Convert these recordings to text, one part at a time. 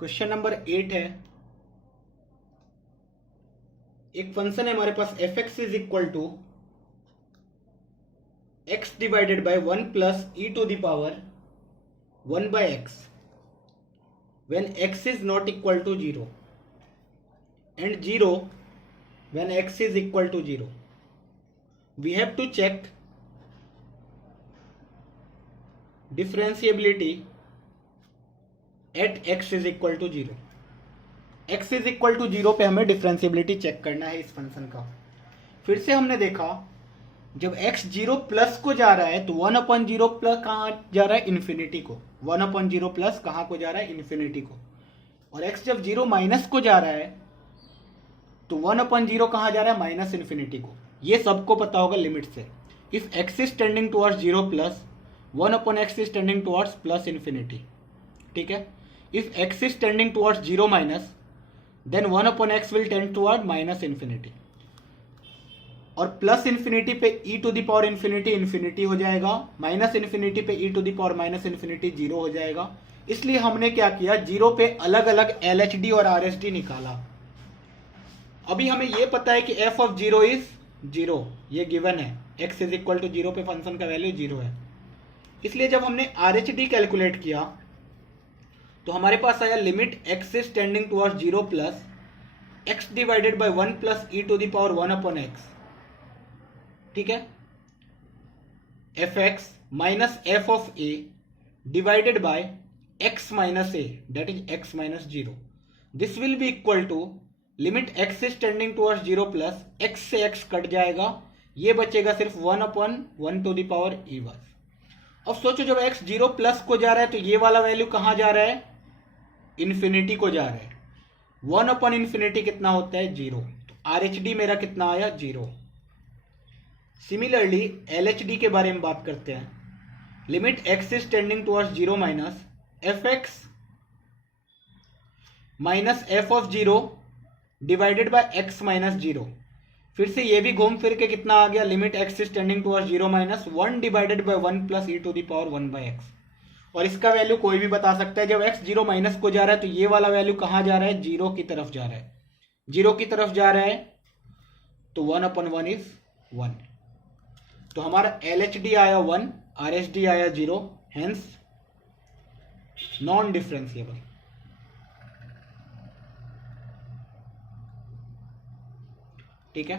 Question number 8 है। एक function है हमारे पास f x is equal to x divided by 1 plus e to the power 1 by x when x is not equal to 0 and 0 when x is equal to 0. We have to check differentiability at x is equal to 0. x is equal to 0 पे हमें differentiability check करना है इस function का। फिर से हमने देखा जब x 0 प्लस को जा रहा है तो 1/0 प्लस कहाँ जा रहा है, इन्फिनिटी को। 1/0 प्लस कहाँ को जा रहा है, इन्फिनिटी को। और x जब 0 माइनस को जा रहा है तो 1/0 कहाँ जा रहा है, माइनस इन्फिनिटी को। ये सबको पता होगा लिमिट से। If x is tending towards 0 plus 1/x is tending towards plus infinity, ठीक है। If x is tending towards 0 minus then 1/x will tend toward minus infinity. और प्लस इन्फिनिटी पे e to the power infinity infinity हो जाएगा, minus infinity पे e to the power minus infinity 0 हो जाएगा। इसलिए हमने क्या किया, 0 पे अलग अलग LHD और RHD निकाला। अभी हमें ये पता है कि f ऑफ 0 इज 0, ये गिवन है। x इज इक्वल टू 0 पे फंक्शन का वैल्यू 0 है। इसलिए जब हमने RHD कैलकुलेट किया तो हमारे पास आया limit x is tending towards 0 plus x divided by 1 plus e to the power 1/x, ठीक है, f x minus f of a divided by x minus a, that is x minus 0। This will be equal to limit x is tending towards 0 plus x से x कट जाएगा, ये बचेगा सिर्फ 1/1 to the power ई बस। अब सोचो जब एक्स 0 प्लस को जा रहा है तो ये वाला वैल्यू कहाँ जा रहा है, इन्फिनिटी को जा रहा है। 1/∞ कितना होता है, 0। तो RHD मेरा कितना आया, 0। सिमिलरली LHD के बारे में बात करते हैं। Limit x is tending towards 0 minus F x minus f of 0 divided by x minus 0। फिर से ये भी घूम फिर के कितना आ गया, limit x is tending towards 0 minus 1 divided by 1 plus e to the power 1 by x। और इसका वैल्यू कोई भी बता सकता है। जब x 0 माइनस को जा रहा है तो ये वाला वैल्यू कहाँ जा रहा है, 0 की तरफ जा रहा है। 0 की तरफ जा रहा है तो 1/1 इज 1। तो हमारा LHD आया 1, RHD आया 0, हेंस नॉन डिफरेंशिएबल। ठीक है,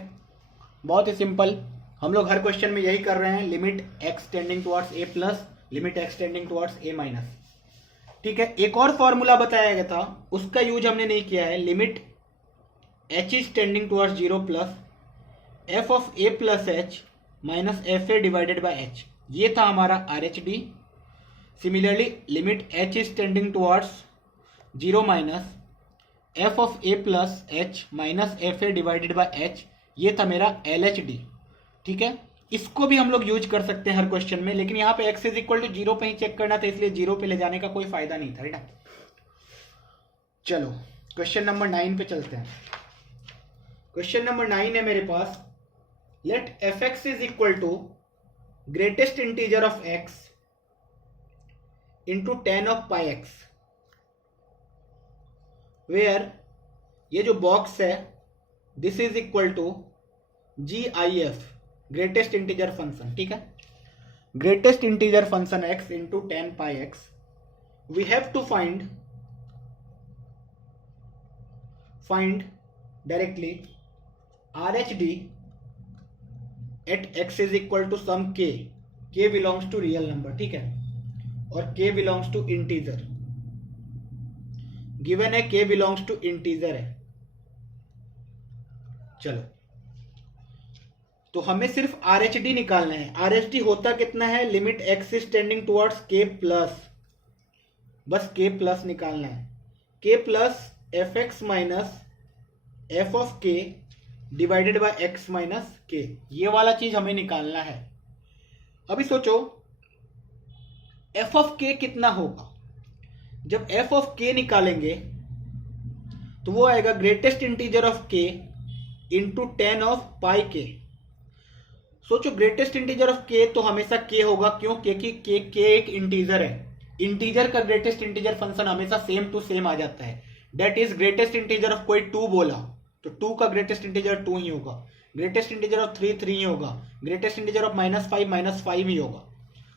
बहुत ही सिंपल। हम लोग हर क्वेश्चन में यही कर रहे हैं, limit x tending towards a plus limit x tending towards a minus. ठीक है, एक और फॉर्मूला बताया गया था, उसका यूज हमने नहीं किया है। Limit h is tending towards 0 plus f of a plus h minus F A divided by H, ये था हमारा RHD। Similarly limit h is tending towards 0 minus f of a plus h minus F A divided by H, ये था मेरा LHD। ठीक है, इसको भी हम लोग यूज कर सकते हैं हर क्वेश्चन में, लेकिन यहाँ पे x इज इक्वल टू 0 पे ही चेक करना था, इसलिए 0 पे ले जाने का कोई फायदा नहीं था, राइट। चलो क्वेश्चन नंबर 9 पे चलते हैं। क्वेश्चन नंबर 9 है मेरे पास, let f(x) is equal to greatest integer of x into tan of pi x, where ये जो बॉक्स है this is equal to GIF, greatest integer function। ठीक है, greatest integer function x into tan pi x, we have to find directly RHD at x is equal to some k belongs to real number, ठीक है, और k belongs to integer। Given है k belongs to integer है। चलो, तो हमें सिर्फ RHD निकालना है। RHD होता कितना है, limit x is tending towards k plus, बस k प्लस निकालना है। k plus f x minus f of k divided by x minus k, ये वाला चीज हमें निकालना है। अभी सोचो f ऑफ k कितना होगा। जब f ऑफ k निकालेंगे तो वो आएगा greatest integer of k into tan of pi k। सोचो ग्रेटेस्ट इंटीजर ऑफ k तो हमेशा k होगा, क्यों, क्योंकि k एक इंटीजर है। इंटीजर का ग्रेटेस्ट इंटीजर फंक्शन हमेशा सेम टू सेम आ जाता है। That is greatest integer of कोई 2 बोला तो 2 का ग्रेटेस्ट इंटीजर 2 ही होगा, ग्रेटेस्ट इंटीजर ऑफ 3 3 ही होगा, ग्रेटेस्ट इंटीजर ऑफ -5 ही होगा।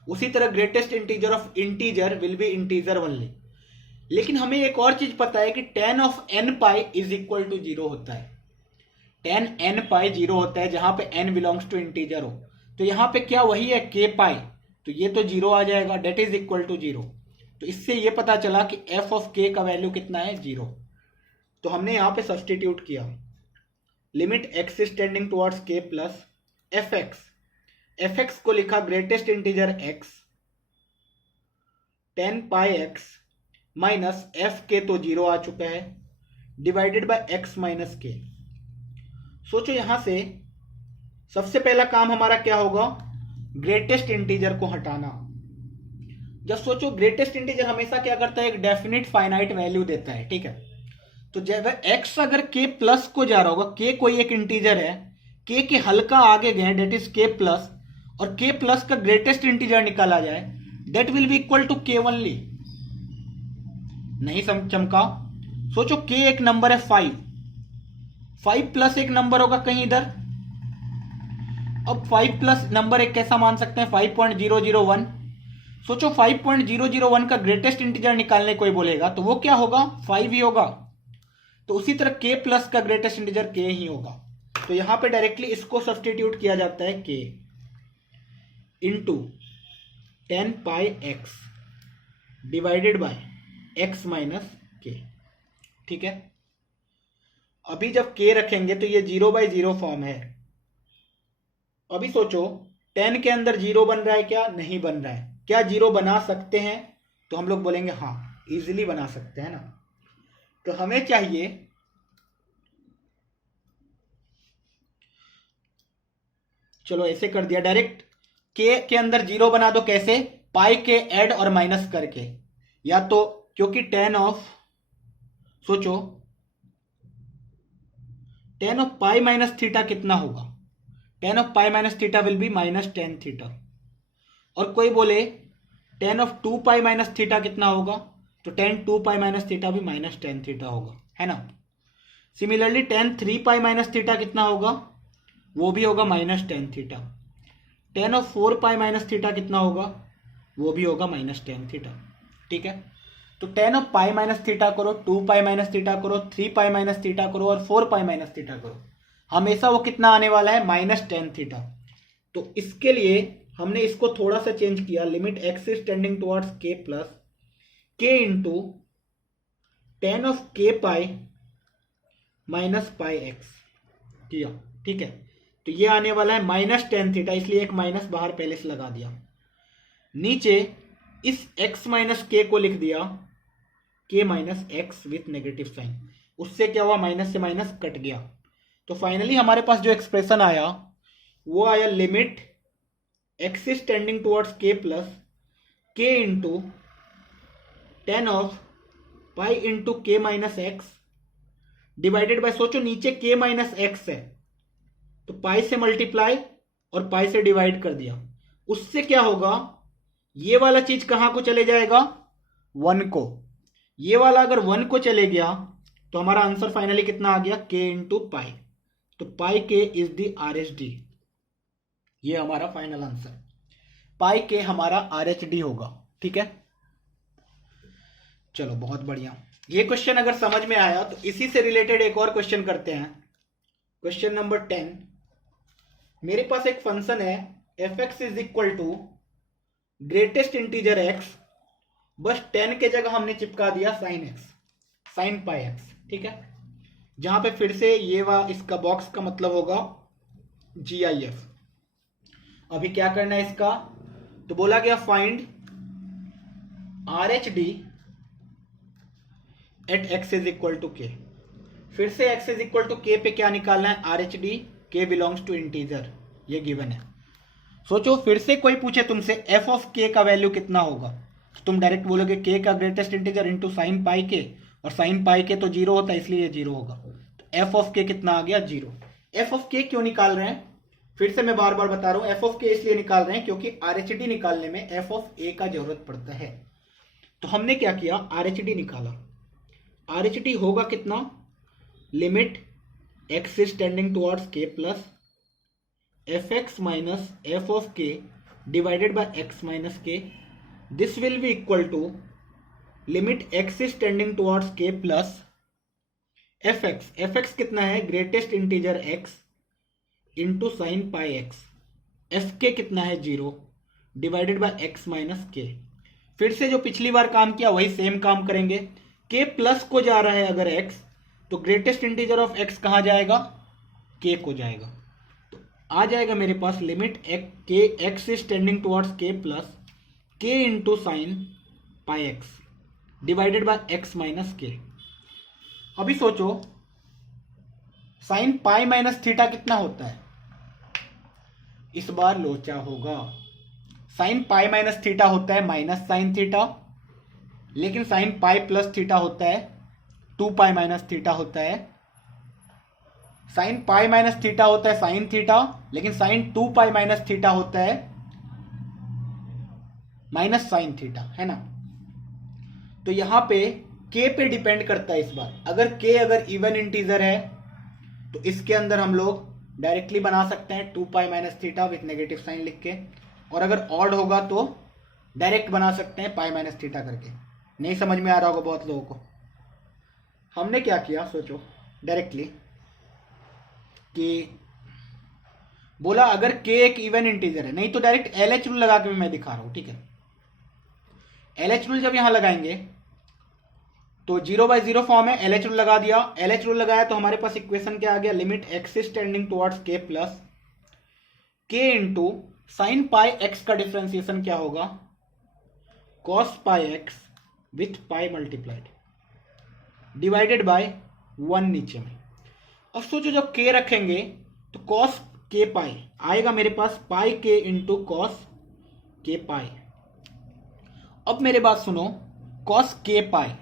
उसी तरह greatest integer of integer will be integer only. लेकिन हमें एक और चीज पता है कि tan of n pi is equal to 0 होता है। tan n पाई 0 होता है जहां पे n बिलोंग्स टू इंटीजर हो। तो यहां पे क्या वही है k पाई, तो ये तो 0 आ जाएगा, डेट इज इक्वल टू 0। तो इससे ये पता चला कि f ऑफ k का वैल्यू कितना है 0। तो हमने यहां पे सब्सटीट्यूट किया, limit x is tending towards k plus fx को लिखा ग्रेटेस्ट इंटीजर x tan पाई x माइनस एफ के तो 0 आ चुका है, डिवाइडेड बाय x माइनस के। सोचो यहां से सबसे पहला काम हमारा क्या होगा, ग्रेटेस्ट इंटीजर को हटाना। जब सोचो ग्रेटेस्ट इंटीजर हमेशा क्या करता है, एक डेफिनिट फाइनाइट वैल्यू देता है, ठीक है। तो जब x अगर k प्लस को जा रहा होगा, k कोई एक इंटीजर है, k के हल्का आगे गए डेट इज k प्लस, और k प्लस का ग्रेटेस्ट इंटीजर निकाला जाए that will be equal to k only. नहीं चमका, सोचो k एक नंबर है 5 प्लस एक नंबर होगा कहीं इधर। अब 5 प्लस नंबर एक कैसा मान सकते हैं, 5.001। सोचो 5.001 का ग्रेटेस्ट इंटीजर निकालने कोई बोलेगा तो वो क्या होगा, 5 ही होगा। तो उसी तरह k प्लस का ग्रेटेस्ट इंटीजर k ही होगा। तो यहां पे डायरेक्टली इसको सब्सटीट्यूट किया जाता है k इंटू tan पाई x divided bye x minus k, ठीक है। अभी जब k रखेंगे तो ये 0/0 फॉर्म है। अभी सोचो tan के अंदर 0 बन रहा है क्या, नहीं बन रहा है। क्या 0 बना सकते हैं, तो हम लोग बोलेंगे हाँ इजीली बना सकते हैं ना। तो हमें चाहिए चलो ऐसे कर दिया, डायरेक्ट k के अंदर 0 बना दो, कैसे, पाई के ऐड और माइनस करके, या तो क्योंकि tan ऑफ, सोचो tan of pi minus theta कितना होगा, tan of pi minus theta will be minus tan theta. और कोई बोले tan of 2 pi minus theta कितना होगा, तो tan 2 पाई माइनस थीटा भी माइनस tan थीटा होगा, है ना। सिमिलरली tan 3 पाई माइनस थीटा कितना होगा, वो भी होगा minus tan theta. tan of 4 pi minus theta कितना होगा, वो भी होगा माइनस tan थीटा, ठीक है। तो tan of pi minus theta करो, 2 पाई माइनस थीटा करो, 3 पाई माइनस थीटा करो और 4 पाई माइनस थीटा करो, हमेशा वो कितना आने वाला है, माइनस tan थीटा। तो इसके लिए हमने इसको थोड़ा सा चेंज किया, limit x is tending towards k plus k into tan of k pi minus pi x किया, ठीक है। तो ये आने वाला है माइनस tan थीटा, इसलिए एक माइनस बाहर पहले से लगा दिया। नीचे इस x माइनस k को लिख दिया k minus x with negative sign, उससे क्या हुआ, माइनस से माइनस कट गया। तो फाइनली हमारे पास जो एक्सप्रेशन आया वो आया limit x is tending towards k plus k into tan of pi into k minus x divided bye, सोचो नीचे k माइनस एक्स है तो पाई से मल्टीप्लाई और पाई से डिवाइड कर दिया, उससे क्या होगा, ये वाला चीज कहां को चले जाएगा, 1 को। ये वाला अगर 1 को चले गया तो हमारा आंसर फाइनली कितना आ गया, k इंटू पाई। तो पाई के इज द RHD, ये हमारा फाइनल आंसर, पाई के हमारा RHD होगा, ठीक है। चलो बहुत बढ़िया, ये क्वेश्चन अगर समझ में आया तो इसी से रिलेटेड एक और क्वेश्चन करते हैं। क्वेश्चन नंबर 10, मेरे पास एक फंक्शन है fx is equal to greatest integer x, बस 10 के जगह हमने चिपका दिया sin x, sin पाई x, ठीक है। जहां पे फिर से ये इसका बॉक्स का मतलब होगा GIF। अभी क्या करना है इसका, तो बोला गया find RHD at x is equal to k। फिर से x is equal to k पे क्या निकालना है, RHD k belongs to integer, ये गिवन है। सोचो फिर से कोई पूछे तुमसे f ऑफ k का वैल्यू कितना होगा, तो तुम डायरेक्ट बोलोगे k का greatest integer into sine pi के, और साइन पाई के तो 0 होता है इसलिए 0 होगा। तो f ऑफ k कितना आ गया, 0। f ऑफ k क्यों निकाल रहे हैं, फिर से मैं बार बार बता रहा हूं, f ऑफ k इसलिए निकाल रहे हैं क्योंकि RHD निकालने में f ऑफ a का जरूरत पड़ता है। तो हमने क्या किया, RHD निकाला। आरएचडी होगा कितना, limit x is tending towards k plus f x minus f of k divided by x minus k, this will be equal to limit x is tending towards k plus f x कितना है, greatest integer x into sine pi x, f k कितना है 0 divided by x minus के। फिर से जो पिछली बार काम किया वही सेम काम करेंगे। के प्लस को जा रहा है अगर एक्स, तो ग्रेटेस्ट इंटीजर ऑफ एक्स कहाँ जाएगा, के को जाएगा। तो आ जाएगा मेरे पास लिमिट के x is tending towards k plus के into sine pi x divided by x minus के। अभी सोचो साइन पाई माइनस थीटा कितना होता है, इस बार लोचा होगा। साइन पाई माइनस थीटा होता है माइनस साइन थीटा, लेकिन साइन पाई प्लस थीटा होता है 2 पाई माइनस थीटा होता है। साइन पाई माइनस थीटा होता है साइन थीटा, लेकिन साइन 2 पाई माइनस थीटा होता है माइनस साइन थीटा, है ना। तो यहां पे के पे डिपेंड करता है इस बार। अगर इवन इंटीजर है तो इसके अंदर हम लोग डायरेक्टली बना सकते हैं 2 pi minus theta with negative sign लिख के, और अगर ऑड होगा तो डायरेक्ट बना सकते हैं पाई माइनस थीटा करके। नहीं समझ में आ रहा होगा बहुत लोगों को। हमने क्या किया सोचो, डायरेक्टली कि बोला अगर के एक इवन इंटीजर है, नहीं तो डायरेक्ट एलएच रूल लगा के भी मैं दिखा रहा हूं, ठीक है। एलएच रूल जब यहां लगाएंगे तो 0/0 फॉर्म है, एलएच रूल लगा दिया। एलएच रूल लगाया तो हमारे पास इक्वेशन क्या आ गया, limit x is tending towards k plus के इंटू साइन पाई एक्स का डिफरेंशिएशन क्या होगा, cos pi x with pi multiplied divided by 1 नीचे में। अब सोचो जब के रखेंगे तो कॉस के पाई आएगा मेरे पास पाई के इंटू कॉस के पाई। अब मेरे बात सुनो, कॉस के पाई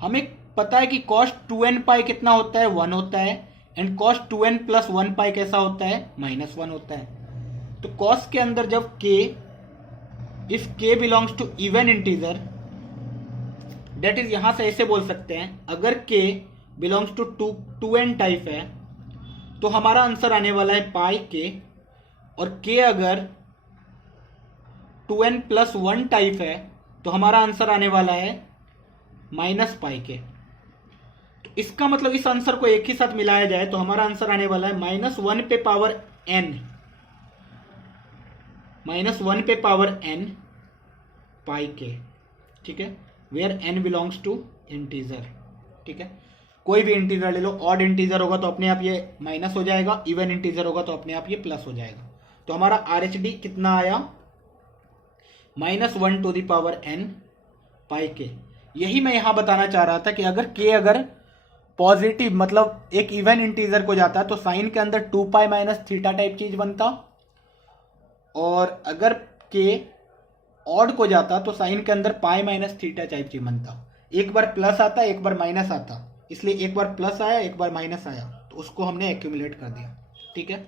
हमें पता है कि कॉस 2n पाई कितना होता है, 1 होता है, एंड कॉस 2n प्लस 1 पाई कैसा होता है, -1 होता है। तो कॉस के अंदर जब k, if k belongs to even integer, that is यहां से ऐसे बोल सकते हैं, अगर k belongs to 2n type है तो हमारा आंसर आने वाला है पाई के, और k अगर 2n प्लस 1 टाइप है तो हमारा आंसर आने वाला है माइनस पाई के। तो इसका मतलब इस आंसर को एक ही साथ मिलाया जाए तो हमारा आंसर आने वाला है -1 पे पावर n, -1 पे पावर n पाई के, ठीक है, where n belongs to integer, ठीक है। कोई भी इंटीजर ले लो, ऑड इंटीजर होगा तो अपने आप ये माइनस हो जाएगा, इवन इंटीजर होगा तो अपने आप ये प्लस हो जाएगा। तो हमारा आरएचडी कितना आया, -1 टू द पावर n पाई के। यही मैं यहां बताना चाह रहा था कि अगर पॉजिटिव मतलब एक इवन इंटीजर को जाता तो साइन के अंदर 2 पाई माइनस थीटा टाइप चीज बनता, और अगर के ऑड को जाता तो साइन के अंदर पाई माइनस थीटा टाइप चीज बनता। एक बार प्लस आता एक बार माइनस आता, इसलिए एक बार प्लस आया एक बार माइनस आया, तो उसको हमने एक्यूमुलेट कर दिया, ठीक है।